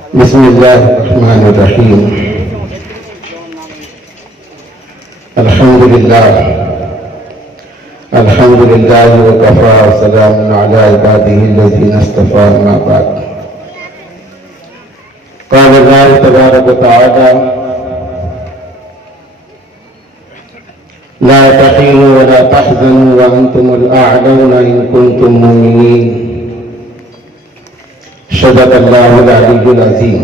बिस्मिल्लाहिर्रहमानिर्रहीम। अल्हम्दुलिल्लाह व कफ़ा व सलामुन अला इबादिहिल्लज़ीना इस्तफ़ा, अम्मा बाद। क़ाल अल्लाहु तबारक व तआला ला तहीनु व ला तहज़नु व अंतुमुल अअलौना इन कुंतुम मुमिनीन। सदक़ल्लाहुल अलीयुल अज़ीम।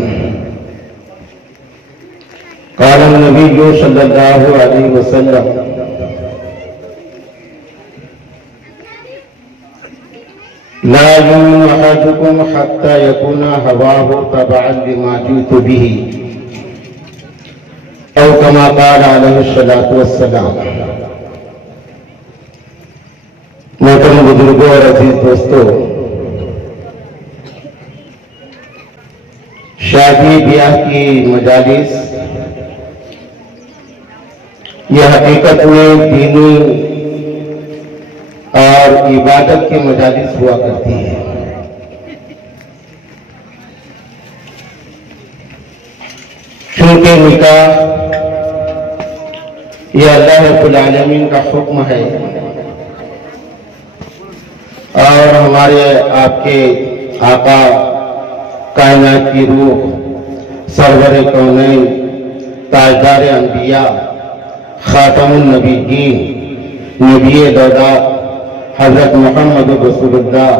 क़ाल नबी सल्लल्लाहु अलैहि वसल्लम ला युमिनु अहदुकुम हत्ता यकूना हवाहु तबअन लिमा जीतु बिही औ कमा क़ाल अलैहि सल्लतु वस्सलाम। मोहतरम बुजुर्गों और अजीज दोस्तों, शादी ब्याह की मजालिस यह हकीकत में दीनी और इबादत की मजालिस हुआ करती है। चूंकि निकाह यह अल्लाह रब्बुल आलमीन का हुक्म है और हमारे आपके आका कायनात की रूह सरवरे कौनैन ताजदार अंबिया खातमुन नबीयीन नबी दौदा हजरत मोहम्मद रसूलुल्लाह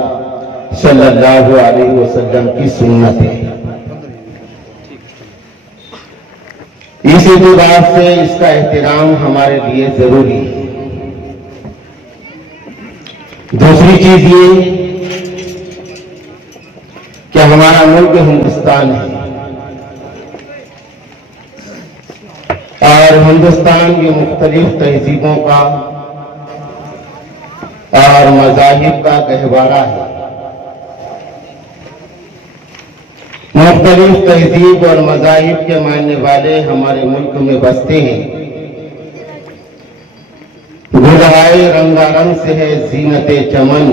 सल्लल्लाहु अलैहि वसल्लम की सुन्नत है। इस एतबार से इसका एहतराम हमारे लिए जरूरी है। दूसरी चीज ये कि हमारा मुल्क हिंदुस्तान है और हिंदुस्तान ये मुख्तलिफ तहजीबों का और मज़ाहिब का गहवारा है। मुख्तलिफ तहजीब और मज़ाहिब के मानने वाले हमारे मुल्क में बसते हैं। गुलहाए रंगारंग से है जीनते चमन,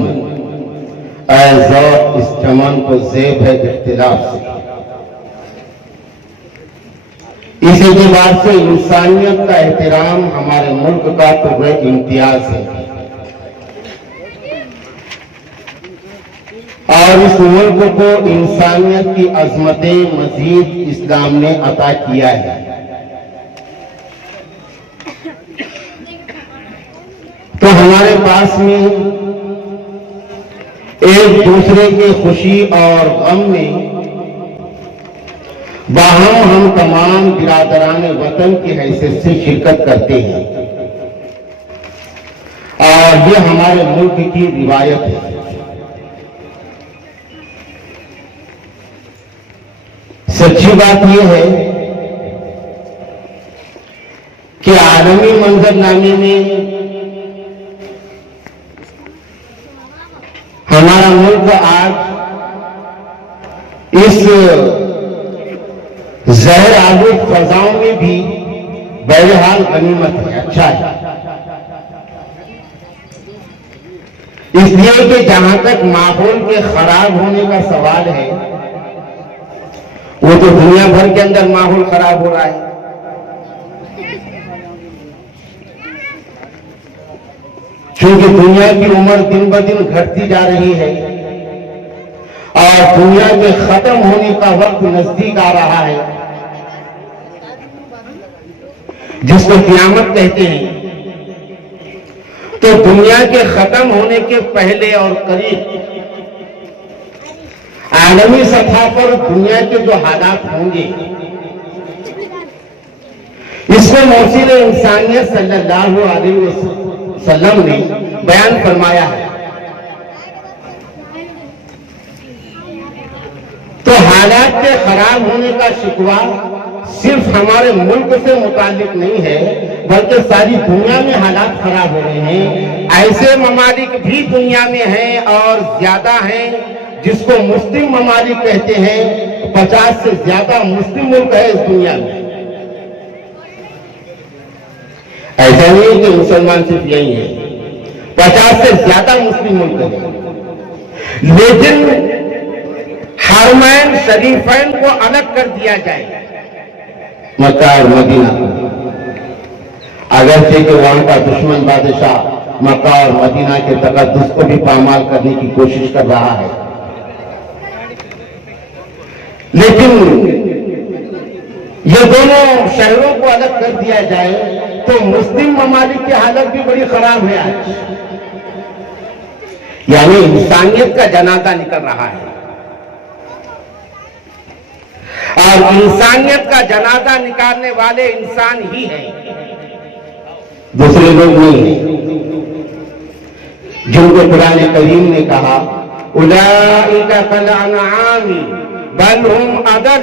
ज़ौक़ इस चमन को ज़ेब है इख्तिलाफ से। इस एतबार से इंसानियत का एहतराम हमारे मुल्क का तुर्रे इम्तियाज है और इस मुल्क को इंसानियत की अजमतें मजीद इस्लाम ने अता किया है। तो हमारे पास में एक दूसरे के खुशी और गम में बाहम हम तमाम बिरादरान वतन की हैसियत से शिरकत करते हैं और ये हमारे मुल्क की रिवायत है। सच्ची बात यह है कि आलमी मंजरनामे में हमारा मुल्क आज इस जहर आलूद फजाओं में भी बहरहाल गनीमत है, अच्छा है। इसलिए कि जहां तक माहौल के खराब होने का सवाल है, वो तो दुनिया भर के अंदर माहौल खराब हो रहा है। क्योंकि दुनिया की उम्र दिन ब दिन घटती जा रही है और दुनिया के खत्म होने का वक्त नजदीक आ रहा है, जिसको क़यामत कहते हैं। तो दुनिया के खत्म होने के पहले और करीब आलमी सतह पर दुनिया के जो हालात होंगे, इसको मौसील इंसानियत सल्लल्लाहु अलैहि वसल्लम ने बयान फरमाया है। तो हालात के खराब होने का शिकवा सिर्फ हमारे मुल्क से मुतालिक नहीं है, बल्कि सारी दुनिया में हालात खराब हो रहे हैं। ऐसे ममालिक भी दुनिया में हैं और ज्यादा हैं, जिसको मुस्लिम ममालिक कहते हैं। 50 से ज्यादा मुस्लिम मुल्क है इस दुनिया में। ऐसा नहीं है कि मुसलमान सिर्फ यही है, 50 से ज्यादा मुस्लिम मुल्क है। लेकिन हरमैन शरीफैन को अलग कर दिया जाए, मक्का और मदीना को। अगरचे कि वहां का दुश्मन बादशाह मक्का और मदीना के तकद्दुस को भी पामाल करने की कोशिश कर रहा है, लेकिन ये दोनों शहरों को अलग कर दिया जाए तो मुस्लिम ममालिक की हालत भी बड़ी खराब है आज। यानी इंसानियत का जनाजा निकल रहा है, और इंसानियत का जनाजा निकालने वाले इंसान ही हैं, दूसरे लोग नहीं हैं, जिनको कुरान करीम ने कहा उलाइका कल अनआमी बल हुम अदल।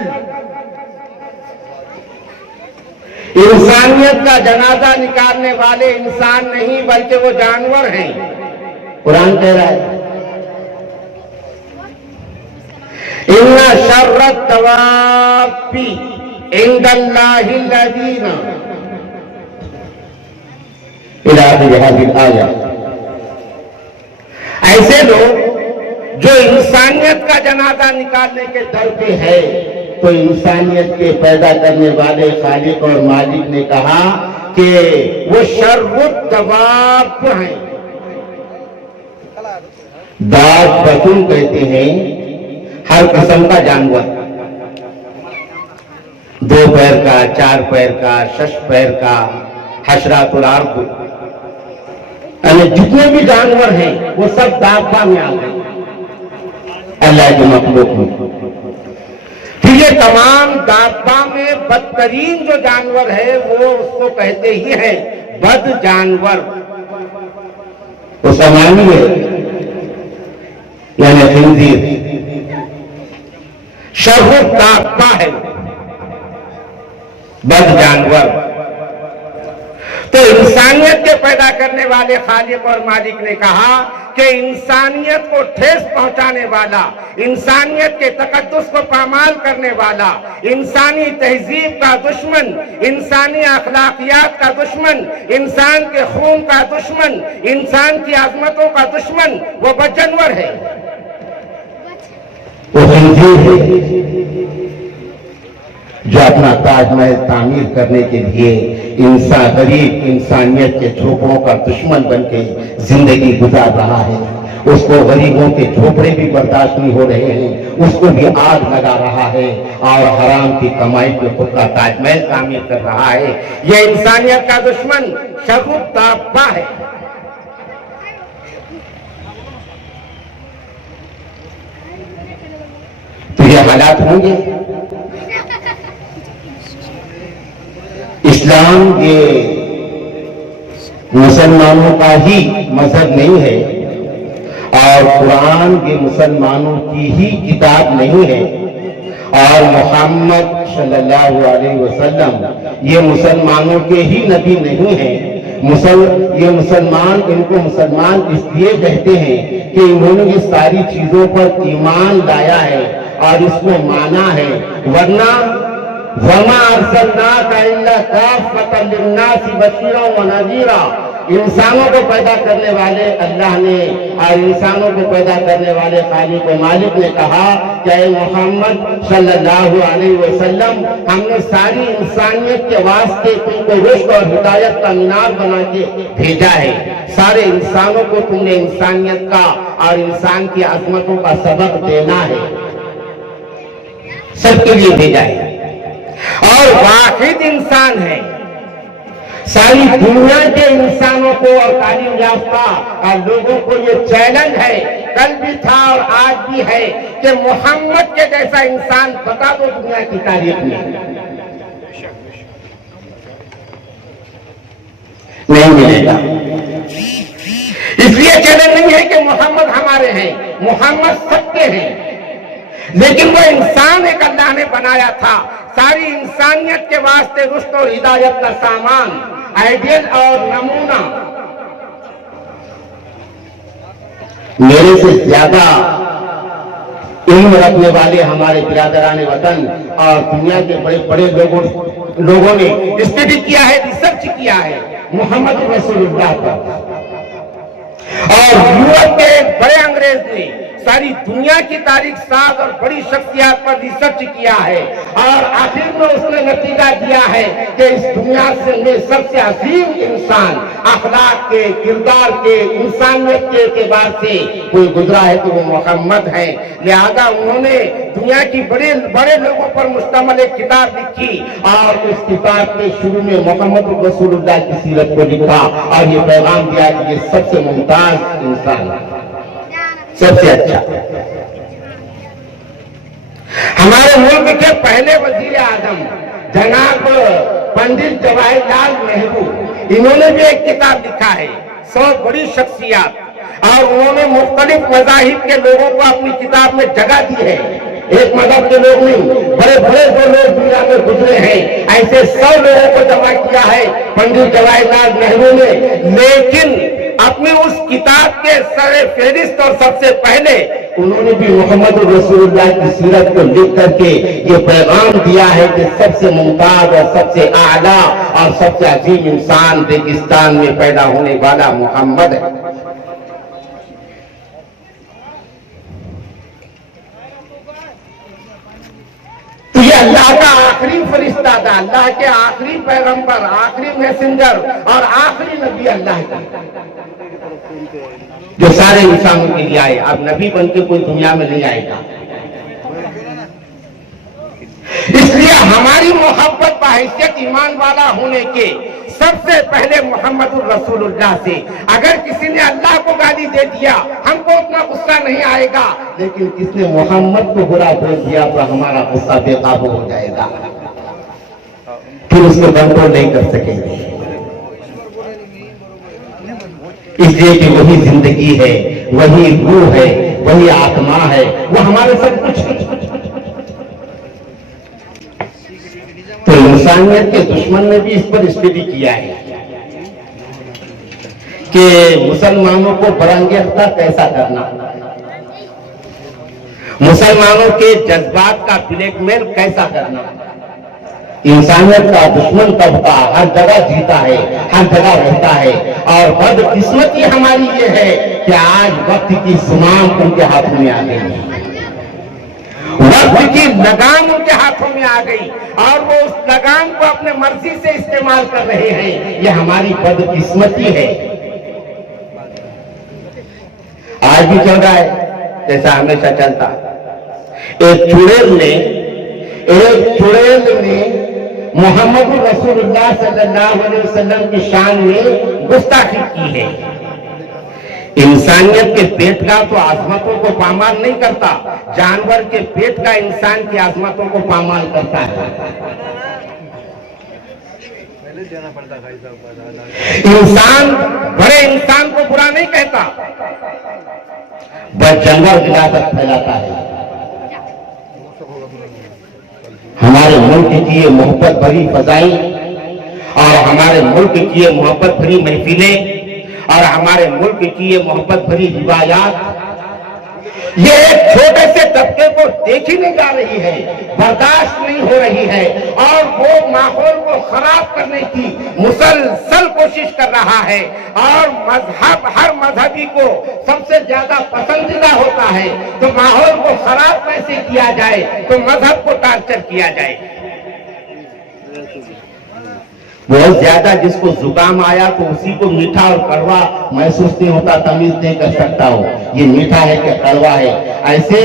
इंसानियत का जनाजा निकालने वाले इंसान नहीं बल्कि वो जानवर हैं, कुरान कह रहा है इन्ना शर्रत तवाफी इंदल्लाहि लदीना इला हादिल आया। ऐसे लोग जो इंसानियत का जनाजा निकालने के दर पे है, तो इंसानियत के पैदा करने वाले खालिक और मालिक ने कहा कि वो शर्रुत दवाब हैं। दाब बतून कहते हैं हर किस्म का जानवर, 2 पैर का, 4 पैर का, 6 पैर का, हशरातुल अर्द, यानी जितने भी जानवर हैं वो सब दाबा में आ गए अल्लाह के मखलूक में। फिर ये तमाम दाबा में बदतरीन जो जानवर है वो उसको कहते ही है बद जानवर, वो समानी है, यानी खिंजीर शर्र दाबा है, बद जानवर। तो इंसानियत के पैदा करने वाले खालिक और मालिक ने कहा कि इंसानियत को ठेस पहुंचाने वाला, इंसानियत के तकद्दुस को पामाल करने वाला, इंसानी तहजीब का दुश्मन, इंसानी अखलाकियात का दुश्मन, इंसान के खून का दुश्मन, इंसान की आजमतों का दुश्मन वो बदजनवर है, वो खंजीर है जो अपना ताजमहल तामीर करने के लिए इंसान गरीब इंसानियत के झोपड़ों का दुश्मन बनके जिंदगी गुजार रहा है। उसको गरीबों के झोपड़े भी बर्दाश्त नहीं हो रहे हैं, उसको भी आग लगा रहा है और हराम की कमाई पे खुद का ताजमहल तामीर कर रहा है। यह इंसानियत का दुश्मन शर्रुत दाब्बा है। तो ये हालात होंगे। इस्लाम ये मुसलमानों का ही मजहब नहीं है और कुरान ये मुसलमानों की ही किताब नहीं है और मोहम्मद सल्लल्लाहु अलैहि वसल्लम ये मुसलमानों के ही नबी नहीं है। ये मुसलमान, इनको मुसलमान इसलिए कहते हैं कि इन्होंने ये सारी चीजों पर ईमान लाया है और इसको माना है, वरना वमा अरसलनाका इल्ला काफ़्फतन लिन्नासि बशीरन व नज़ीरा। इंसानों को पैदा करने वाले अल्लाह ने और इंसानों को पैदा करने वाले खालिक व मालिक ने कहा कि मोहम्मद सल्लल्लाहु अलैहि वसल्लम हमने सारी इंसानियत के वास्ते तुमको रुश्द और हिदायत का मीनार बना के भेजा है। सारे इंसानों को तुमने इंसानियत का और इंसान की अजमतों का सबक देना है, सबके लिए भेजा है और वाहिद इंसान है। सारी दुनिया के इंसानों को और तालीम याफ्ता और लोगों को ये चैलेंज है, कल भी था और आज भी है कि मोहम्मद के जैसा इंसान बता दो दुनिया की तारीख में, नहीं मिलेगा। इसलिए चैलेंज नहीं है कि मोहम्मद हमारे हैं, मोहम्मद सबके हैं, लेकिन वो इंसान एक अल्लाह ने बनाया था सारी इंसानियत के वास्ते रुश्द और हिदायत का सामान, आइडियल और नमूना। मेरे से ज्यादा इल्म रखने वाले हमारे बिरादरान वतन और दुनिया के बड़े बड़े लोगों ने स्टडी किया है, रिसर्च किया है मोहम्मद रसूलुल्लाह पर। और यूरोप के बड़े अंग्रेज ने सारी दुनिया की तारीख साज और बड़ी शख्सियत पर रिसर्च किया है और आखिर में उसने नतीजा दिया है कि इस दुनिया से में सबसे अजीम इंसान अखलाक के, किरदार के, इंसानियत के एतबार से कोई गुजरा है तो वो मोहम्मद है। लिहाजा उन्होंने दुनिया की बड़े बड़े लोगों पर मुश्तमिल एक किताब लिखी और उस किताब के शुरू में मोहम्मद रसूलुल्लाह की सीरत को लिखा और ये पैगाम दिया कि ये सबसे मुमताज इंसान है, सबसे अच्छा। हमारे मुल्क के पहले वजीर आजम जनाब पंडित जवाहरलाल नेहरू, इन्होंने भी एक किताब लिखा है 100 बड़ी शख्सियत और उन्होंने मुख्तलिफ मज़ाहिब के लोगों को अपनी किताब में जगह दी है। एक मजहब के लोग नहीं, बड़े बड़े जो लोग दुनिया में गुजरे हैं ऐसे 100 लोगों को जमा किया है पंडित जवाहरलाल नेहरू ने। लेकिन अपनी उस किताब के सरे फहरिस्त और सबसे पहले उन्होंने भी मोहम्मद रसूलुल्लाह की सीरत को लिख करके ये पैगाम दिया है कि सबसे मुमताज और सबसे आला और सबसे अजीम इंसान रेगिस्तान में पैदा होने वाला मोहम्मद है। तो ये अल्लाह का आखिरी फरिश्ता था, अल्लाह के आखिरी पैगंबर, आखिरी मैसेंजर और आखिरी नबी अल्लाह का, जो सारे इंसानों के लिए आए। अब नबी बन के कोई दुनिया में नहीं आएगा। इसलिए हमारी मोहब्बत बहैसियत ईमान वाला होने के सबसे पहले मोहम्मद रसूलुल्लाह से। अगर किसी ने अल्लाह को गाली दे दिया हमको उतना गुस्सा नहीं आएगा, लेकिन किसने मोहम्मद को बुरा बोल दिया तो हमारा गुस्सा बेकाबू हो जाएगा, फिर उसको कंट्रोल नहीं कर सकेंगे। इसलिए कि वही जिंदगी है, वही रूह है, वही आत्मा है, वो हमारे सब कुछ है। तो इंसानियत के दुश्मन ने भी इस पर स्टडी किया है कि मुसलमानों को बरंगेज़ कैसा करना, मुसलमानों के जज्बात का ब्लैकमेल कैसा करना। इंसानियत का दुश्मन तबका हर जगह जीता है, हर जगह रहता है और बदकिस्मती हमारी ये है कि आज वक्त की जुबान उनके हाथों में आ गई, वक्त की लगाम उनके हाथों में आ गई और वो उस लगाम को अपने मर्जी से इस्तेमाल कर रहे हैं। ये हमारी बदकिस्मती है। आज भी चल रहा है जैसा हमेशा चलता। एक चुड़ैल ने मोहम्मद रसूलुल्लाह सल्लल्लाहु अलैहि वसल्लम की शान में गुस्ताखी की है। इंसानियत के पेट का तो आजमतों को पामाल नहीं करता, जानवर के पेट का इंसान की आजमतों को पामाल करता है। इंसान बड़े इंसान को बुरा नहीं कहता, बस जानवर गिलादत फैलाता है। हमारे मुल्क की ये मोहब्बत भरी फजाई और हमारे मुल्क की ये मोहब्बत भरी महफिलें और हमारे मुल्क की ये मोहब्बत भरी रिवायात, ये एक छोटे से तबके को देखी नहीं जा रही है, बर्दाश्त नहीं हो रही है और वो माहौल को खराब करने की मुसलसल कोशिश कर रहा है। और मजहब, हर मजहबी को सबसे ज्यादा पसंदीदा होता है, तो माहौल को खराब कैसे किया जाए, तो मजहब को टार्चर किया जाए। बहुत ज्यादा जिसको जुकाम आया तो उसी को मीठा और कड़वा महसूस नहीं होता, तमीज नहीं कर सकता हो ये मीठा है कि कड़वा है। ऐसे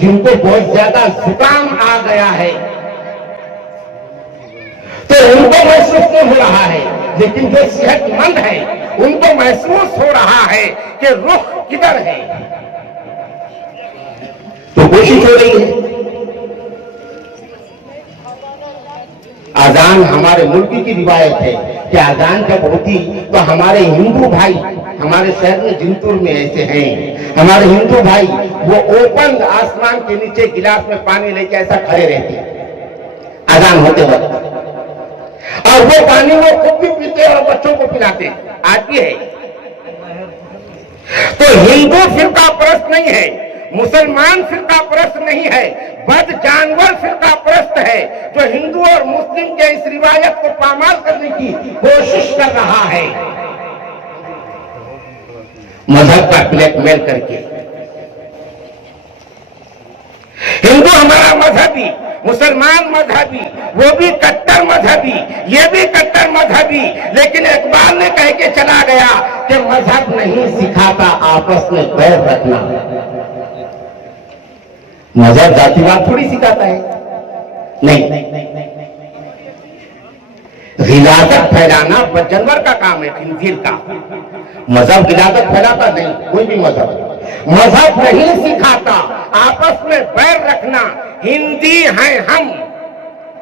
जिनको बहुत ज्यादा जुकाम आ गया है तो उनको महसूस नहीं हो रहा है, लेकिन जो सेहतमंद है उनको महसूस हो रहा है कि रुख किधर है। तो कोशिश हो रही है। अजान हमारे मुल्क की रिवायत है कि अजान जब होती तो हमारे हिंदू भाई, हमारे शहर में जिंतूर में ऐसे हैं, हमारे हिंदू भाई वो ओपन आसमान के नीचे गिलास में पानी लेके ऐसा खड़े रहते अजान होते वक्त, और वो पानी वो खुद भी पीते और बच्चों को पिलाते। आज भी है। तो हिंदू फिरका परस्त नहीं है, मुसलमान फिरका परस्त नहीं है, बद जानवर फिरका परस्त है जो हिंदू और मुस्लिम के इस रिवायत को पामाल करने की कोशिश कर रहा है मजहब का ब्लैकमेल करके। हिंदू हमारा मजहबी, मुसलमान मजहबी, वो भी कट्टर मजहबी, ये भी कट्टर मजहबी, लेकिन इकबाल ने कह के चला गया कि मजहब नहीं सिखाता आपस में बैर रखना। मजहब जातिवाद थोड़ी सिखाता है, नहीं। गिलादत फैलाना जानवर का काम है, खिंजीर का। मजहब गिलादत फैलाता नहीं, कोई भी मजहब नहीं सिखाता आपस में बैर रखना। हिंदी हैं हम,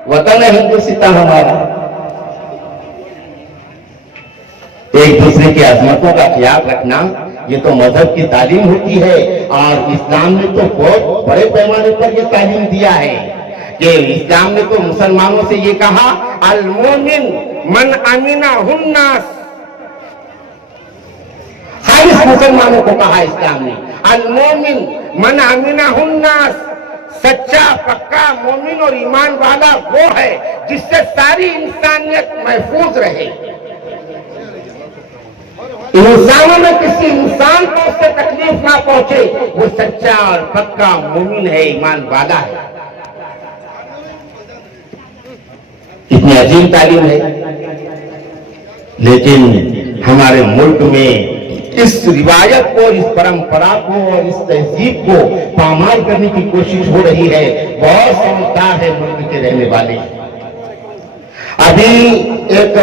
वतन है हिंदुस्तान हमारा। एक दूसरे की अजमतों का ख्याल रखना, ये तो मजहब की तालीम होती है। और इस्लाम ने तो बहुत बड़े पैमाने पर ये तालीम दिया है कि इस्लाम ने तो मुसलमानों से ये कहा, अल मोमिन मन अमीना हुन्नास। खालिस मुसलमानों को कहा इस्लाम ने, अल मोमिन मन अमीना हुन्नास। सच्चा पक्का मोमिन और ईमान वाला वो है जिससे सारी इंसानियत महफूज रहे। इंसानों में किसी इंसान को उससे तकलीफ ना पहुंचे, वो सच्चा और पक्का मोमिन है, ईमान वाला है। कितनी अजीब तालीम है। लेकिन हमारे मुल्क में इस रिवायत को, इस परंपरा को और इस तहजीब को पामाल करने की कोशिश हो रही है। बहुत समझदार है मुल्क के रहने वाले। अभी एक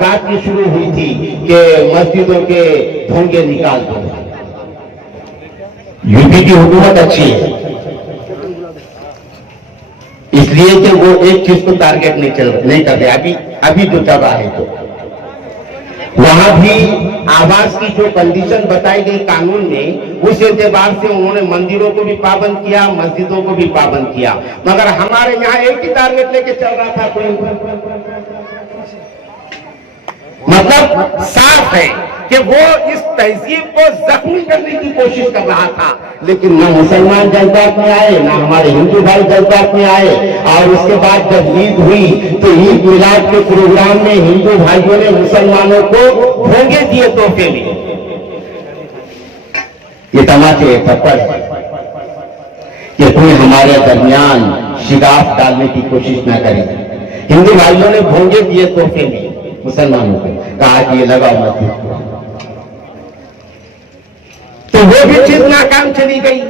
बात की शुरू हुई थी कि मस्जिदों के भोंगे निकाल दो। यूपी की हुकूमत अच्छी है इसलिए कि वो एक चीज को टारगेट नहीं करते। अभी जो चल रहा है, तो वहां भी आवास की जो कंडीशन बताई गई कानून में, उस एतबार से उन्होंने मंदिरों को भी पाबंद किया, मस्जिदों को भी पाबंद किया। मगर हमारे यहाँ एक ही टारगेट लेके चल रहा था कोई। मतलब साफ है कि वो इस तहजीब को जख्मी करने की कोशिश कर रहा था। लेकिन ना मुसलमान जज्बात में आए, ना हमारे हिंदू भाई जज्बात में आए। और उसके बाद जब ईद हुई तो ईद मिलाद के प्रोग्राम में हिंदू भाइयों ने मुसलमानों को भोंगे दिए तोहफे में। ये तमाचे थप्पड़ है कि कोई हमारे दरमियान शिगाफ डालने की कोशिश न करे। हिंदू भाइयों ने भोंगे दिए तोहफे में मुसलमानों को, कहा कि ये लगाओ मस्जिद को। तो वो भी चीज नाकाम चली गई।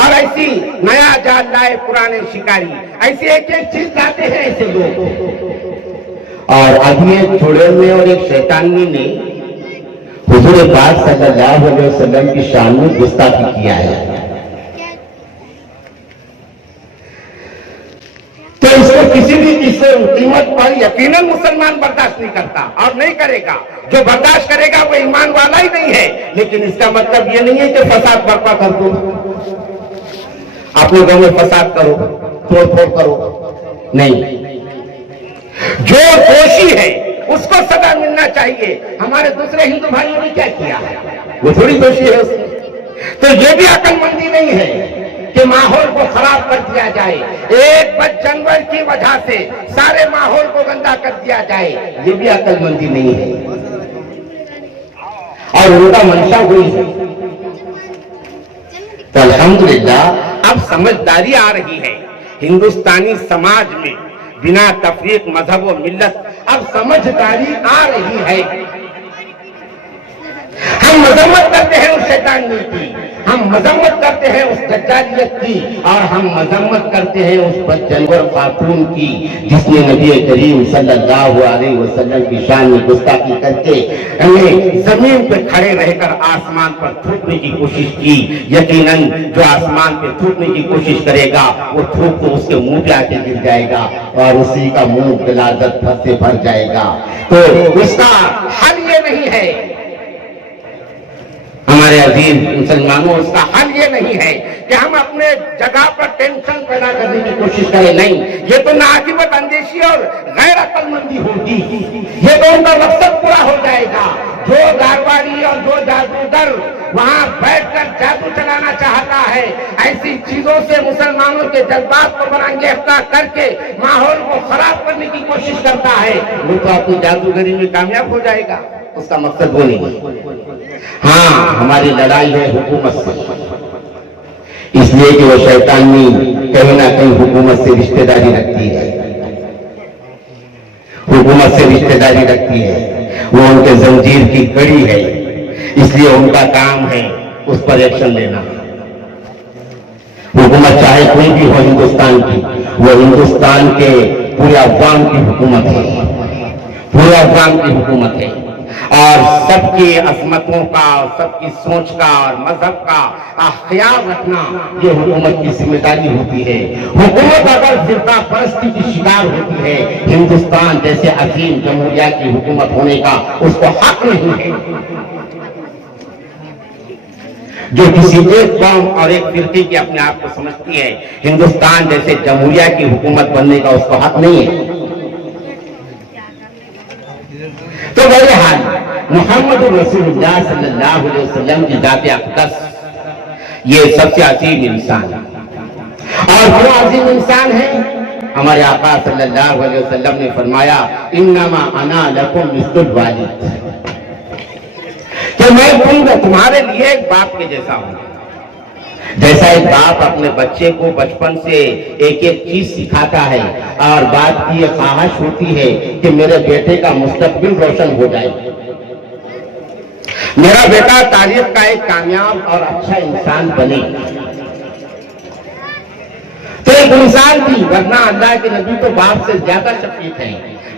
और ऐसी नया जाल लाए पुराने शिकारी, ऐसे एक एक चीज लाते हैं ऐसे लोग। और अभी एक चुड़ैल ने और एक शैतानी ने हुजूर पाक सल्लल्लाहु अलैहि वसल्लम की शान में गुस्ताखी किया है। तो इसको किसी भी कीमत पर यकीनन मुसलमान बर्दाश्त नहीं करता और नहीं करेगा। जो बर्दाश्त करेगा वो ईमान वाला ही नहीं है। लेकिन इसका मतलब ये नहीं है कि फसाद बर्पा कर दो, अपने गांव में फसाद करो, तोड़ फोड़ करो, नहीं। जो दोषी है उसको सजा मिलना चाहिए। हमारे दूसरे हिंदू भाइयों ने क्या किया, वो थोड़ी दोषी है उसमें। तो ये भी अक्लमंदी नहीं है कि माहौल को खराब कर दिया जाए। एक बच जानवर की वजह से सारे माहौल को गंदा कर दिया जाए, ये भी अक्लमंदी नहीं है। और उनका मंशा हुई है। तो अल्हम्दुलिल्लाह अब समझदारी आ रही है हिंदुस्तानी समाज में। बिना तफरीक मजहब व मिल्लत अब समझदारी आ रही है। हम मजम्मत करते हैं उस शैतानी की, हम मजम्मत करते हैं उस दज्जालियत की, और हम मजम्मत करते हैं उस बदजनवर खातून की जिसने नबी करीम सल्लल्लाहु अलैहि वसल्लम की शान में गुस्ताखी करके हमें जमीन पर खड़े रहकर आसमान पर थूकने की कोशिश की। यकीनन जो आसमान पे थूकने की कोशिश करेगा वो थूक तो उसके मुंह पे आके गिर जाएगा और उसी का मुंह बिलादत से भर जाएगा। तो उसका हल ये नहीं है हमारे अजीज मुसलमानों, उसका हल ये नहीं है कि हम अपने जगह पर टेंशन पैदा करने की कोशिश करें। नहीं, ये तो नाकिबत अंदेशी और गैर अक्लमंदी होगी। ये तो उनका मकसद पूरा हो जाएगा। जो गारवाड़ी और जो जादूगर वहां बैठकर जादू चलाना चाहता है, ऐसी चीजों से मुसलमानों के जज्बात को बरंगेफ्ता करके माहौल को खराब करने की कोशिश करता है, वो तो अपनी जादूगरी में कामयाब हो जाएगा। उसका मकसद वो नहीं। हाँ, हमारी लड़ाई है हुकूमत से। इसलिए कि वो शैतानी कहीं ना कहीं हुकूमत से रिश्तेदारी रखती है, हुकूमत से रिश्तेदारी रखती है, वो उनके जंजीर की कड़ी है, इसलिए उनका काम है उस पर एक्शन लेना। हुकूमत चाहे कोई भी हो हिंदुस्तान की, वो हिंदुस्तान के पूरे अफगान की हुकूमत है, पूरे अफगान की हुकूमत है, और सबकी अजमतों का और सबकी सोच का और मजहब का ख्याल रखना ये हुकूमत की जिम्मेदारी होती है। हुकूमत अगर फिरका परस्ती की शिकार होती है, हिंदुस्तान जैसे अजीम जमहूरिया की हुकूमत होने का उसको हक नहीं है। जो किसी एक कौम और एक फिरके की अपने आप को समझती है, हिंदुस्तान जैसे जमहूरिया की हुकूमत बनने का उसको हक नहीं है। तो बहरहाल मोहम्मद रसूलुल्लाह सल्लल्लाहु अलैहि वसल्लम की जात अक़दस ये सबसे अजीम इंसान है। और क्यों अजीम इंसान है? हमारे आका सल्लल्लाहु अलैहि वसल्लम ने फरमाया, इन्नमा अना लकुम मिस्लुल वालिद, कि मैं तुम्हारे लिए एक बाप के जैसा हूं। जैसा एक बाप अपने बच्चे को बचपन से एक एक चीज सिखाता है और बाप की ये ख्वाहिश होती है कि मेरे बेटे का मुस्तकबिल रोशन हो जाए, मेरा बेटा तारीख का एक कामयाब और अच्छा इंसान बने, तो एक इंसान भी, वरना अल्लाह के नबी तो बाप से ज्यादा शफीक है,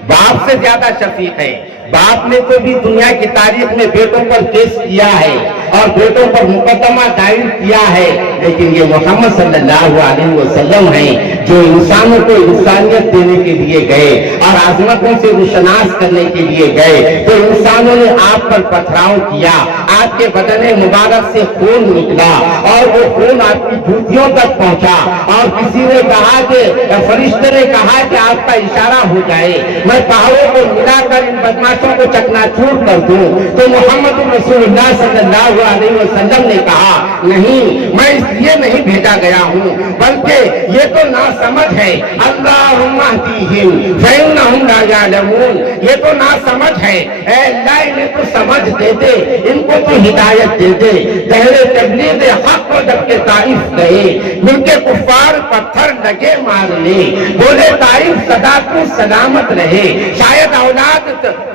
बाप से ज्यादा शफीक है। बाप ने तो भी दुनिया की तारीख में बेटों पर केस किया है और बेटों पर मुकदमा दायर किया है, लेकिन ये मोहम्मद सल्लल्लाहु अलैहि वसल्लम हैं जो इंसानों को इंसानियत देने के लिए गए और आजमतों से रुशनास करने के लिए गए। तो इंसानों ने आप पर पथराव किया, आपके बदन मुबारक से खून निकला और वो खून आपकी जूतियों तक पहुंचा, और किसी ने कहा कि फरिश्ते ने कहा कि आपका इशारा हो जाए, मैं पहाड़ों को मिलाकर इन बदमाशों को चकनाचूर कर दूं। तो मोहम्मद रसूलुल्लाह सल्लल्लाहु अलैहि वसल्लम ने कहा, नहीं, मैं इसलिए नहीं भेजा गया हूं, बल्कि ये तो नासमझ है, अल्लाहुम्मा हदीहिम फइन्नहुम ला यअलमून, ये तो नासमझ है, ऐ अल्लाह इन्हें तो समझ दे दे, इनको तो हिदायत दे दे। पहले तबलीग हक को जबकि ताइफ गए, उनके कुफ्फार पत्थर लगे मारने, बोले ताइफ सदा तू सलामत रहे, शायद औलाद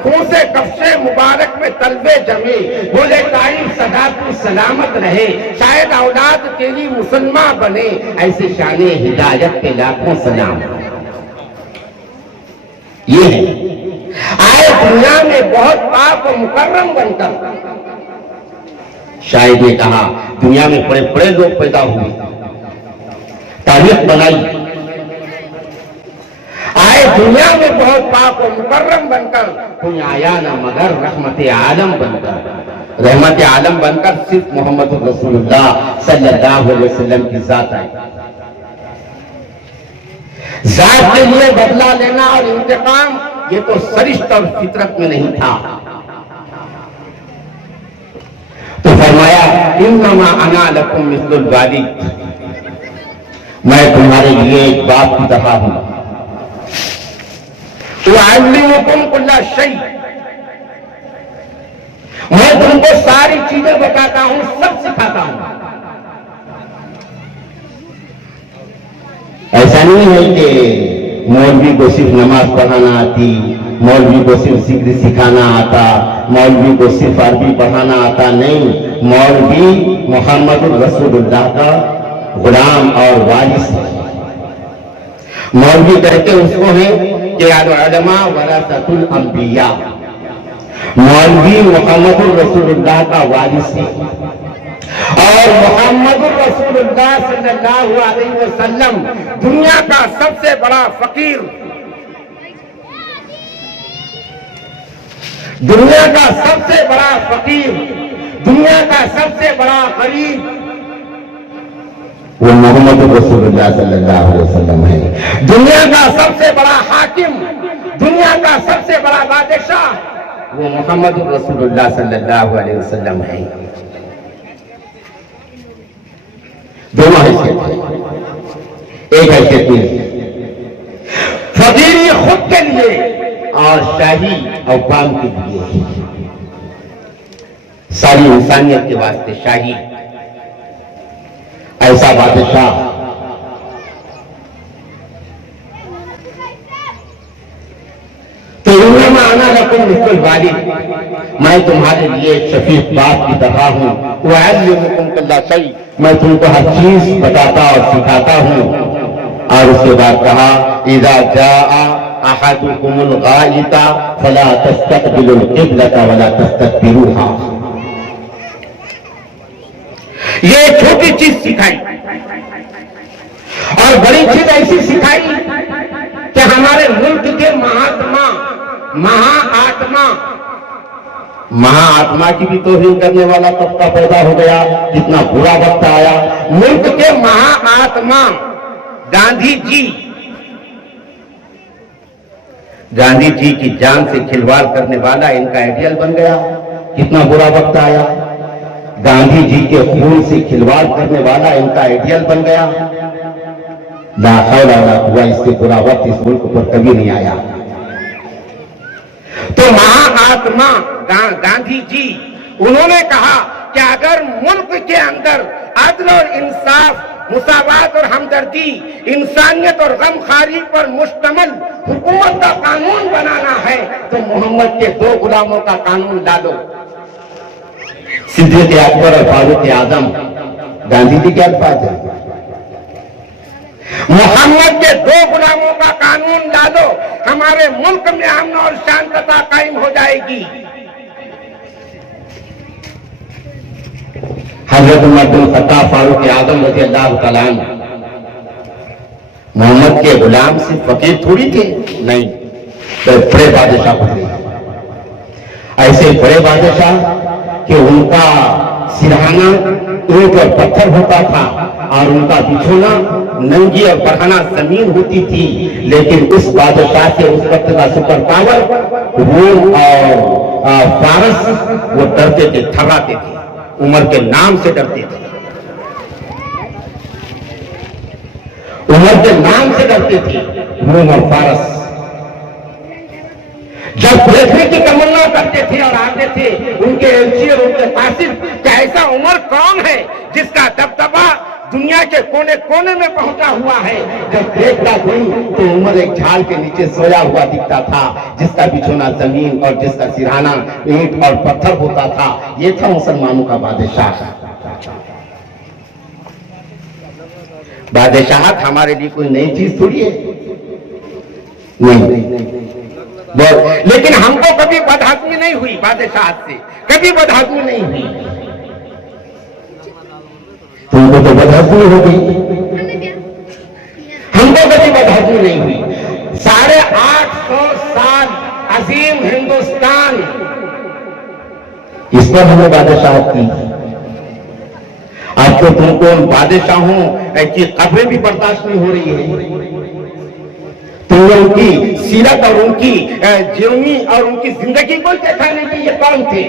खून से कफ्शे मुबारक में तलबे जमे, बोले ताइफ सदा तू सलामत रहे, शायद औलाद तेरी मुसलमान बने, ऐसे शाने हिदायत के लाखों सलाम। ये है आए दुनिया में बहुत पाक और मुकर्रम बनकर। शायद ने कहा, दुनिया में बड़े बड़े लोग पैदा हुए, तारीख बनाई, आए दुनिया में बहुत पाक और मुकर्रम बनकर, कोई आया ना मगर रहमत आलम बनकर। रहमत आलम बनकर सिर्फ मोहम्मद रसूलुल्लाह सल्लल्लाहु अलैहि वसल्लम की जात आई। जात के लिए बदला लेना और इंतकाम ये तो सरिश्त और फितरत में नहीं था। तो फरमाया, इन्नमा अना लकुम मिस्लुल वालिद, मैं तुम्हारे लिए एक बाप की तरह हूं। उअल्लिमुकुम कुल्ला शै, मैं तुमको सारी चीजें बताता हूं, सब सिखाता हूं। ऐसा नहीं है कि मौलवी को सिर्फ नमाज पढ़ाना आती, मौलवी को सिर्फ जिक्र सिखाना आता, मौलवी को सिर्फ अरबी पढ़ाना आता, नहीं, मौलवी मोहम्मद रसूलुल्लाह का गुलाम और वारिस है। मौलवी कहते उसको है कि उलमा वरासतुल अंबिया, मौलवी मोहम्मद रसूलुल्लाह का वारिस है। और मोहम्मद रसूलुल्लाह सल्लल्लाहु अलैहि वसल्लम दुनिया का सबसे बड़ा फकीर, दुनिया का सबसे बड़ा फकीर, दुनिया का सबसे बड़ा गरीब, वो मोहम्मद रसूलुल्लाह सल्लल्लाहु अलैहि वसल्लम है। दुनिया का सबसे बड़ा हाकिम, दुनिया का सबसे बड़ा बादशाह, वो मोहम्मद रसूलुल्लाह सल्लल्लाहु अलैहि वसल्लम है। दोनों हैसियत है, एक हैसियत नहीं, फकीरी खुद के लिए और शाही अवाम के लिए, सारी इंसानियत के वास्ते शाही। ऐसा बादशाह तो इन्नमा आना लकुम मिस्लुल वालिद, मैं तुम्हारे लिए एक शफीक बाप की तरह हूं। वअल्लिमुकुम कुल्ला शै, मैं तुमको हर चीज बताता और सिखाता हूं। और उसके बाद कहा इज़ा जाअ अहदुकुमुल गाइता फला तस्तकबिलुल क़िबलता वला तस्तकबिरूहा। ये छोटी चीज सिखाई और बड़ी चीज ऐसी सिखाई कि हमारे मुल्क के महात्मा महात्मा की भी तौहीन करने वाला तबका पैदा हो गया। कितना बुरा वक्त आया। मुल्क के महात्मा गांधी जी की जान से खिलवाड़ करने वाला इनका आइडियल बन गया। कितना बुरा वक्त आया। गांधी जी के खून से खिलवाड़ करने वाला इनका आइडियल बन गया। ला हौला वला कुव्वता, इससे बुरा वक्त इस मुल्क पर कभी नहीं आया। तो महात्मा गांधी जी उन्होंने कहा कि अगर मुल्क के अंदर अदल और इंसाफ, मुसावात और हमदर्दी, इंसानियत और गमखारी पर मुश्तमिल हुकूमत का कानून बनाना है तो मोहम्मद के 2 गुलामों का कानून डालो। सिद्दीक़ अकबर और फारूक आजम, गांधी जी के अल्फाज हैं। मोहम्मद के 2 गुलामों का कानून डालो, हमारे मुल्क में अमन और शांतता कायम हो जाएगी। हजरत उमर बिन खत्ताब फारूक आजम रज़ी अल्लाह तआला अन्हु मोहम्मद के गुलाम से फकीर थोड़ी थे, नहीं, तो बड़े बादशाह बने। ऐसे बड़े बादशाह कि उनका सिरहाना ईंट और पत्थर होता था और उनका बिछोना नंगी और बढ़ाना जमीन होती थी। लेकिन उस बादशाह से उस वक्त का सुपर पावर रोम और फारस वो डरते थे, थर्राते थे, उमर के नाम से डरते थे, उमर के नाम से डरते थे रोम और फारस। जब देखने की तमन्ना करते थे और आते थे उनके एलची और उनके कासिद कि ऐसा उमर कौन है जिसका दबदबा दुनिया के कोने कोने में पहुंचा हुआ है। जब देखता कोई तो उमर एक झाड़ के नीचे सोया हुआ दिखता था, जिसका बिछोना जमीन और जिसका सिरहाना ईंट और पत्थर होता था। ये था मुसलमानों का बादशाह। बादशाहत हमारे लिए कोई नई चीज थोड़ी है, नहीं। लेकिन हमको कभी बदहजमी नहीं हुई बादशाहत से, कभी बदहजमी नहीं हुई। तुमको तो बदहजमी हो गई, हमको कभी बदहजमी नहीं हुई। 850 साल अजीम हिंदुस्तान, इस पर हमने बादशाहत की। अब तो तुमको बादशाहों की खबरें भी बर्दाश्त नहीं हो रही है। तो उनकी सीरत और उनकी जीवनी और उनकी जिंदगी को देखा नहीं कि ये कौन थे,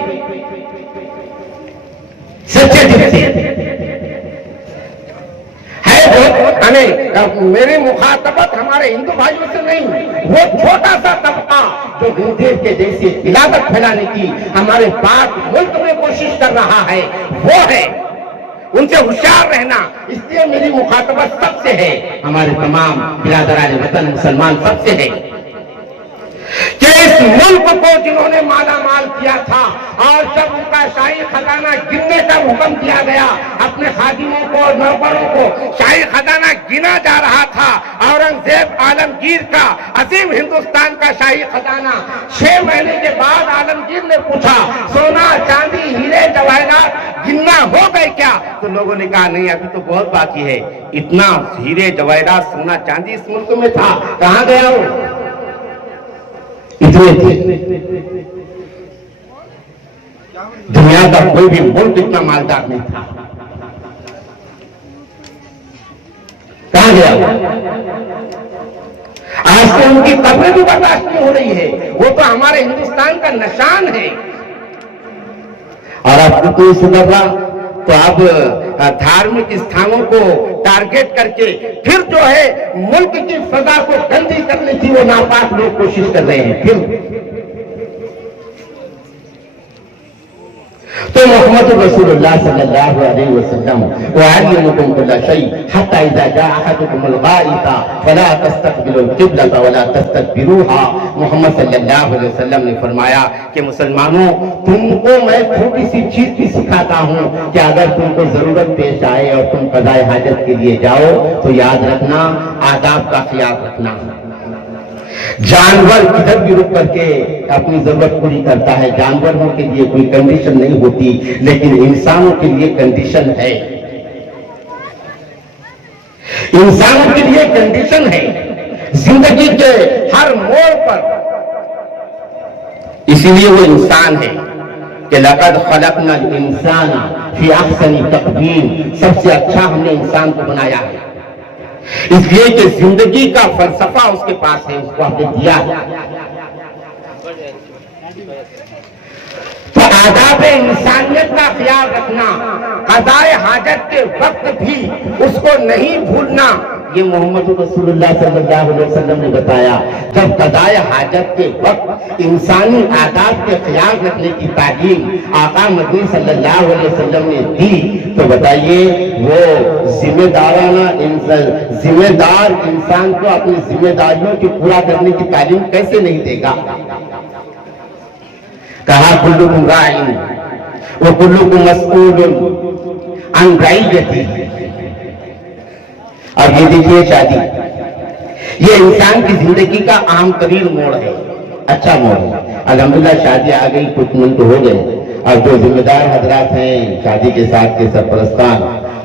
सच्चे दिल से है वो। मेरी मुखातबत हमारे हिंदू भाइयों से नहीं, वो छोटा सा तबका जो हिंदू के जैसे इलादत फैलाने की हमारे पाक मुल्क में कोशिश कर रहा है, वो है। उनसे होशियार रहना। इसलिए मेरी मुखातबत सबसे है, हमारे तमाम बिरादरान वतन मुसलमान सबसे है कि इस मुल्क को जिन्होंने माला माल किया था और जब उनका शाही खजाना गिनने का हुक्म दिया गया, अपने खादिमों को और नौकरों को शाही खजाना गिना जा रहा था। औरंगजेब आलमगीर का अजीम हिंदुस्तान का शाही खजाना 6 महीने के बाद आलमगीर ने पूछा, सोना चांदी हीरे जवाहरात गिनना हो गए क्या? तो लोगों ने कहा नहीं, अभी तो बहुत बाकी है। इतना हीरे जवाहरात सोना चांदी इस मुल्क में था, कहां गया वो? इतने थे। दुनिया का कोई भी मुल्क इतना मालदार नहीं था, कहां गया? आज तो उनकी कब्रें भी बर्दाश्त नहीं हो रही है। वो तो हमारे हिंदुस्तान का निशान है। और आपको कोई सुधर रहा तो आप धार्मिक स्थानों को टारगेट करके फिर जो है मुल्क की फजा को गंदी करने की वो नापाक लोग कोशिश कर रहे हैं। फिर तो मोहम्मद रसूलुल्लाह सल्लल्लाहु अलैहि वसल्लम वअल्लिमुकुम कुल्ला शै हत्ता इज़ा जा अहदुकुमुल गाइता फला तस्तक़बिलुल क़िबलता वला तस्तदबिरूहा। मोहम्मद सल्लल्लाहु अलैहि वसल्लम ने फरमाया कि मुसलमानों, तुमको मैं छोटी सी चीज भी सिखाता हूँ कि अगर तुमको जरूरत पेश आए और तुम क़ज़ाए हाजत के लिए जाओ तो याद रखना, आदाब का ख्याल रखना। जानवर किधर भी रुक करके अपनी जरूरत पूरी करता है, जानवरों के लिए कोई कंडीशन नहीं होती, लेकिन इंसानों के लिए कंडीशन है। इंसानों के लिए कंडीशन है जिंदगी के हर मोड़ पर। इसीलिए वो इंसान है कि लक़द खलक़नल इंसाना फी अहसनी तक़वीम, सबसे अच्छा हमने इंसान को बनाया है। इसलिए कि जिंदगी का फलसफा उसके पास है, उसको हमने दिया है। तो आदाब इंसानियत का ख्याल रखना, क़ज़ाए हाजत के वक्त भी उसको नहीं भूलना, ये मोहम्मद रसूलुल्लाह सल्लल्लाहु अलैहि वसल्लम ने बताया। जब क़ज़ाए हाजत के वक्त इंसानी आदाब के ख्याल रखने की तालीम आका मदनी सल्लल्लाहु अलैहि वसल्लम ने दी, तो बताइए वो जिम्मेदार इंसान को अपनी जिम्मेदारियों को पूरा करने की तालीम कैसे नहीं देगा। कहा कुल्लुकुम राइन व कुल्लुकुम मस्ऊलुन अन रइयतिही। अब ये देखिए, शादी ये इंसान की जिंदगी का अहम तरीन मोड़ है, अच्छा मोड़ है। अल्हम्दुलिल्लाह शादी आ गई, कुछ मिनट हो गए। अब जो जिम्मेदार हजरात हैं शादी के साथ के सरपरस्तान,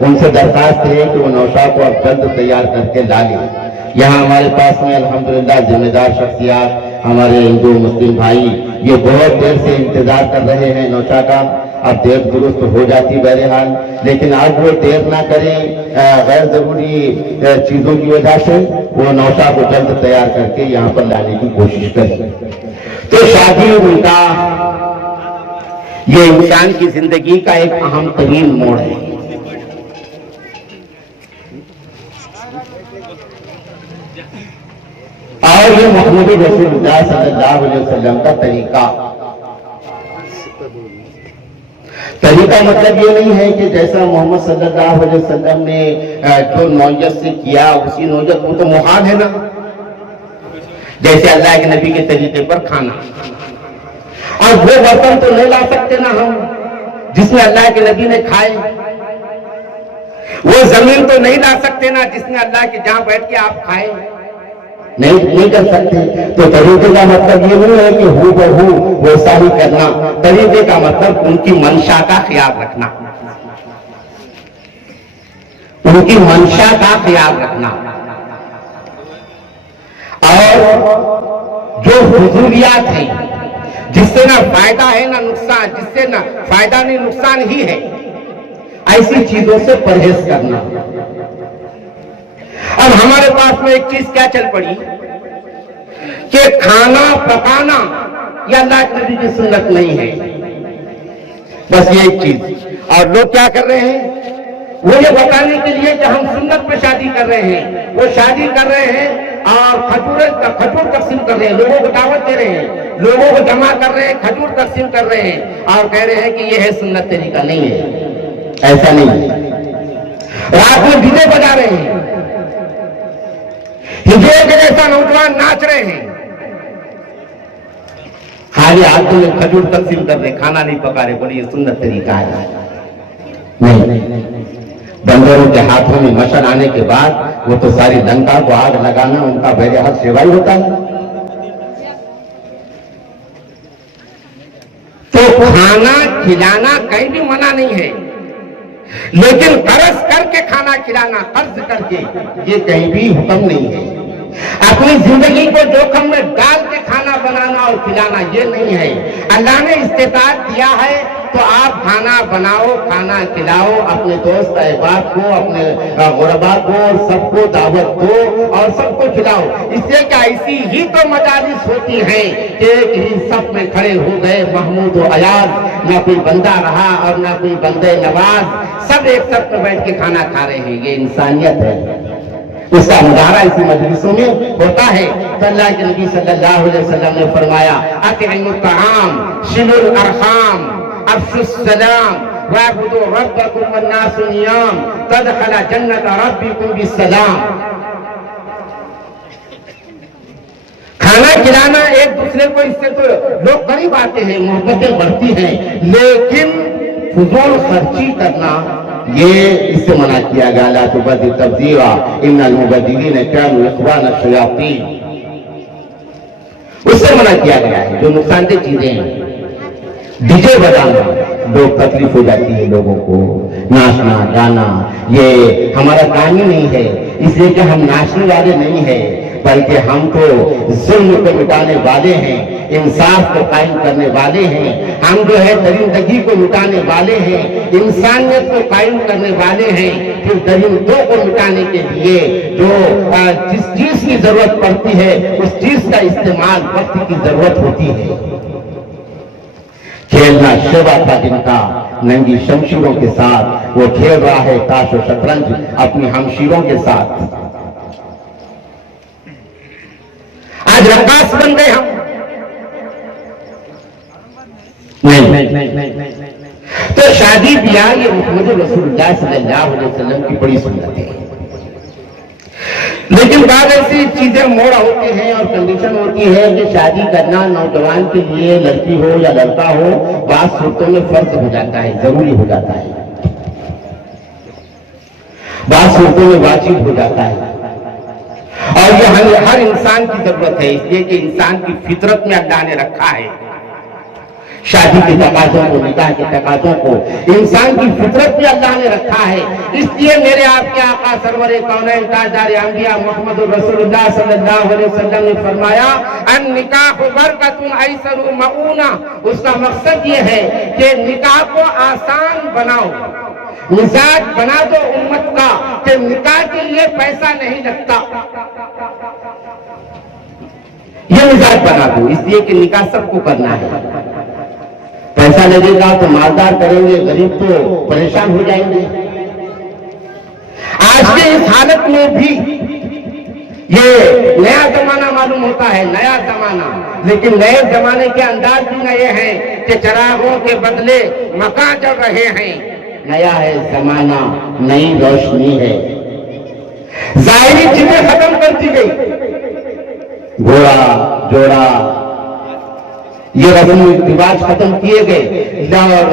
उनसे दरखास्त है कि वो नौशा को अब जल्द तैयार करके ला लें। यहाँ हमारे पास में अल्हम्दुलिल्लाह जिम्मेदार शख्सियात, हमारे हिंदू मुस्लिम भाई, ये बहुत देर से इंतजार कर रहे हैं नौशा का। अब देर दुरुस्त हो जाती बहरहाल, लेकिन आज वो देर ना करें गैर जरूरी चीजों की वजह से, वो नौशा को जल्द तैयार करके यहाँ पर लाने की कोशिश करें। तो शादी उनका ये इंसान की जिंदगी का एक अहम तरीन मोड़ है। और ये मोहम्मद रसूलुल्लाह सल्लल्लाहु अलैहि वसल्लम का तरीका मतलब ये नहीं है कि जैसा मोहम्मद सल्लल्लाहु अलैहि वसल्लम ने जो नौयत से किया उसी नौयत, वो तो मुहाल है ना। जैसे अल्लाह के नबी के तरीके पर खाना, और वो बर्तन तो नहीं ला सकते ना हम जिसमें अल्लाह के नबी ने खाए, वो जमीन तो नहीं ला सकते ना जिसमें अल्लाह के जहां बैठ के आप खाए, नहीं कर सकते। तो तरीके का मतलब ये नहीं है कि हू बहू वैसा ही करना, तरीके का मतलब उनकी मंशा का ख्याल रखना, उनकी मंशा का ख्याल रखना। और जो हुजूरियात है जिससे ना फायदा है ना नुकसान, जिससे ना फायदा नहीं नुकसान ही है, ऐसी चीजों से परहेज करना। अब हमारे पास में एक चीज क्या चल पड़ी कि खाना पकाना यह अल्लाह के नबी की सुन्नत नहीं है, बस ये एक चीज। और लोग क्या कर रहे हैं, वो ये बताने के लिए कि हम सुन्नत पे शादी कर रहे हैं, वो शादी कर रहे हैं और खजूर तकसीम कर रहे हैं, लोगों को दावत दे रहे हैं, लोगों को जमा कर रहे हैं, खजूर तकसीम कर रहे हैं और कह रहे हैं कि ये है सुन्नत तरीका। नहीं है, ऐसा नहीं है। रात में डीजे बजा रहे हैं, हिजड़े के जैसा नौजवान नाच रहे हैं, खाली हाथों में खजूर तकसीम कर रहे, खाना नहीं पका रहे, बोलिए सुन्नत तरीका है। नहीं, बंदरों के हाथों में मशल आने के बाद वो तो सारी लंका को आग लगाना उनका बहरहाल सेवा ही होता है। तो खाना खिलाना कहीं भी मना नहीं है, लेकिन कर्ज करके खाना खिलाना, कर्ज करके, ये कहीं भी हुक्म नहीं है। अपनी जिंदगी को जोखिम में डाल के खाना बनाना और खिलाना ये नहीं है। अल्लाह ने इस्तेताअत दिया है तो आप खाना बनाओ, खाना खिलाओ, अपने दोस्त अहबाब को, अपने गुरबा को, सबको दावत दो और सबको खिलाओ। इससे क्या ऐसी ही तो मजालिस होती हैं कि एक ही सब में खड़े हो गए महमूद और अयाज, ना कोई बंदा रहा और ना कोई बंदे नवाज, सब एक सब पे बैठ के खाना खा रहे हैं। ये इंसानियत है, उसका मुजाहरा इसी मजलिसों में होता है। तो अल्लाह के नबी सल्लल्लाहु अलैहि वसल्लम ने फरमाया, अतिइमुत तआम शिलुल अरहाम, अफ्शुस्सलाम वअबुदू रब्बकुम वन्नासु नियाम तदखला जन्नत रब्बिकुम बिस्सलाम। खाना खिलाना एक दूसरे को, इससे तो लोग करीब आते हैं, मोहब्बतें बढ़ती हैं, लेकिन फुजूल खर्ची करना ये इससे मना किया गया। ला तुबद्दिल तब्दीला इन्नल मुबद्दिलीना कानू इख्वान अश-शयातीन, उससे मना किया गया है। जो नुकसानदेह चीजें हैं, डीजे बजाना, लोग तकलीफ हो जाती है लोगों को, नाचना गाना, ये हमारा काम ही नहीं है, इसलिए कि हम नाचने वाले नहीं है, बल्कि हम तो जुल्म को मिटाने वाले हैं, इंसाफ को कायम करने वाले हैं, हम जो है दरिंदगी को मिटाने वाले हैं, इंसानियत को कायम करने वाले हैं। फिर दरिंदों को मिटाने के लिए जो जिस चीज की जरूरत पड़ती है उस चीज का इस्तेमाल वक्त की जरूरत होती है। खेलना शोभा था जिनका नंगी शमशीरों के साथ, वो खेल रहा है ताश और शतरंज अपनी हमशीरों के साथ। आज रक्कास बन गए हम। नहीं, तो शादी ब्याह ये मुहम्मद रसूलुल्लाह सल्लल्लाहु अलैहि वसल्लम की बड़ी सुन्नत है। लेकिन बाद ऐसी चीजें मोड़ होती हैं और कंडीशन होती है कि शादी करना नौजवान के लिए, लड़की हो या लड़का हो, बाद सूरतों में फर्ज हो जाता है, जरूरी हो जाता है, बाद सूरतों में वाजिब हो जाता है। और ये हर इंसान की जरूरत है, इसलिए कि इंसान की फितरत में अल्लाह ने रखा है शादी के तकाज़ों को, निकाह के तकाज़ों को इंसान की फितरत में अल्लाह ने रखा है। इसलिए मेरे आपके आका सरवर कौनैन ताजदार अंबिया मुहम्मद रसूलुल्लाह सल्लल्लाहु अलैहि वसल्लम ने फरमाया, अन निकाह बरकतुन ऐसरु मऊना। उसका मकसद ये है कि निकाह को आसान बनाओ, मिजाज बना दो उम्मत का कि निकाह के लिए पैसा नहीं लगता, ये मिजाज बना दो। इसलिए कि निकाह सबको करना है, पैसा लगेगा तो मालदार करेंगे, गरीब तो परेशान हो जाएंगे। आज के इस हालत में भी ये नया जमाना मालूम होता है, नया जमाना, लेकिन नए जमाने के अंदाज भी नए हैं कि चरागों के बदले मकान चल रहे हैं। नया है जमाना, नई रोशनी है, जाहिरी चीजें खत्म कर दी गई, घोड़ा जोड़ा ये रस्म रिवाज खत्म किए गए, और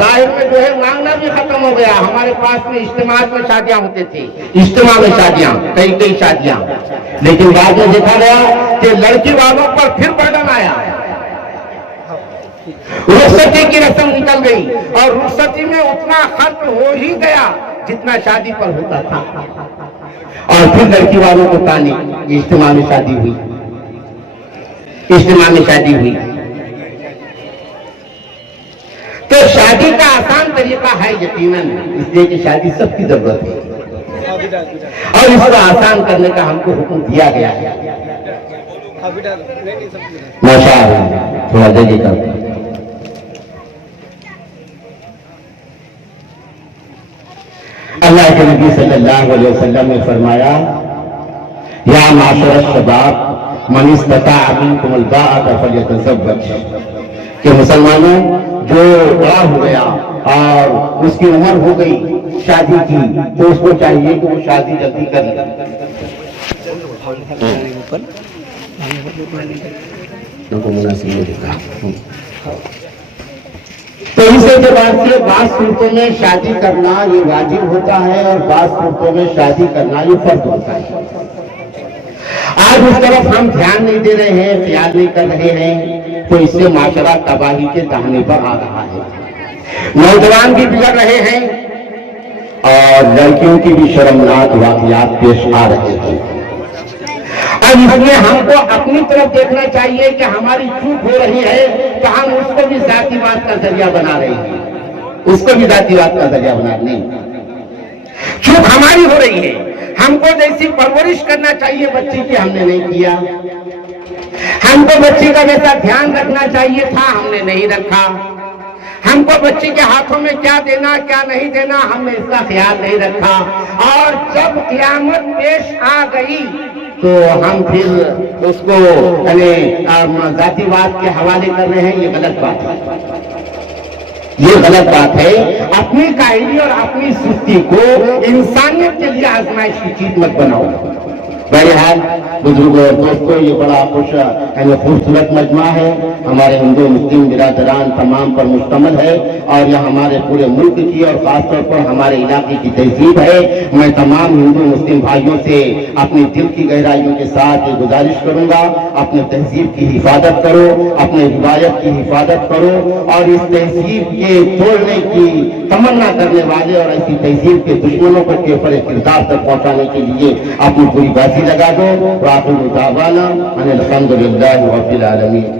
जाहिर में जो है मांगना भी खत्म हो गया। हमारे पास में इज्तिमा में शादियां होते थे, इज्तिमा में शादियां, कई शादियां, लेकिन बाद में देखा गया कि लड़की वालों पर फिर बर्डन आया, रुखसती की रस्म निकल गई और रुखसती में उतना खर्च हो ही गया जितना शादी पर होता था, और फिर लड़की वालों को तानी, इज्तिमा में शादी हुई, इज्तिमा में शादी हुई। तो शादी का आसान तरीका है यकीनन, इसलिए कि शादी सबकी जरूरत है और इसको आसान करने का हमको हुक्म दिया गया है। माशाअल्लाह, थोड़ा जल्दी करते हैं। अल्लाह के नबी सल्लल्लाहु अलैहि वसल्लम ने फरमाया, या माशर शबाब मन इस्तताअ मिनकुमुल बाअता फल्यतज़व्वज, कि मुसलमानों जो बड़ा हो गया और उसकी उम्र हो गई शादी की, तो उसको चाहिए कि वो शादी जल्दी कर ले। तो इस एतबार से बाद सूरतों में शादी करना ये वाजिब होता है और बाद सूरतों में शादी करना ये फर्ज होता है। आज उस तरफ हम ध्यान नहीं दे रहे हैं, ख्याल नहीं कर रहे हैं, तो इससे माशरा तबाही के दाहिने पर आ रहा है। नौजवान भी बिगड़ रहे हैं और लड़कियों की भी शर्मनाक वाक़ियात पेश आ रहे हैं। अब इसलिए हमको अपनी तरफ देखना चाहिए कि हमारी चूक हो रही है तो हम उसको भी जातिवाद का जरिया बना रहे हैं, उसको भी जातिवाद का जरिया बना नहीं। चूक हमारी हो रही है, हमको जैसी परवरिश करना चाहिए बच्ची की हमने नहीं किया, हमको बच्ची का जैसा ध्यान रखना चाहिए था हमने नहीं रखा, हमको बच्ची के हाथों में क्या देना क्या नहीं देना हमने इसका ख्याल नहीं रखा, और जब क़यामत पेश आ गई तो हम फिर उसको जातिवाद के हवाले कर रहे हैं। ये गलत बात है, ये गलत बात है। अपनी कायदे और अपनी सृष्टि को इंसानियत के लिए आजमाइश की चीज मत बनाओ। बहरहाल बुजुर्गों और दोस्तों, ये बड़ा खूबसूरत मजमा है, हमारे हिंदू मुस्लिम बिरादरान तमाम पर मुश्तमिल है और यह हमारे पूरे मुल्क की और खासतौर पर हमारे इलाके की तहजीब है। मैं तमाम हिंदू मुस्लिम भाइयों से अपनी दिल की गहराइयों के साथ ये गुजारिश करूंगा, अपनी तहजीब की हिफाजत करो, अपने रिवायत की हिफाजत करो और इस तहजीब के तोड़ने की तमन्ना करने वाले और ऐसी तहजीब के दुश्मनों को केफर किरदार तक पहुंचाने के लिए अपनी पूरी बाजी लगा दो। वाक़िअ दावाना अनिल हम्दुलिल्लाहि रब्बिल आलमीन।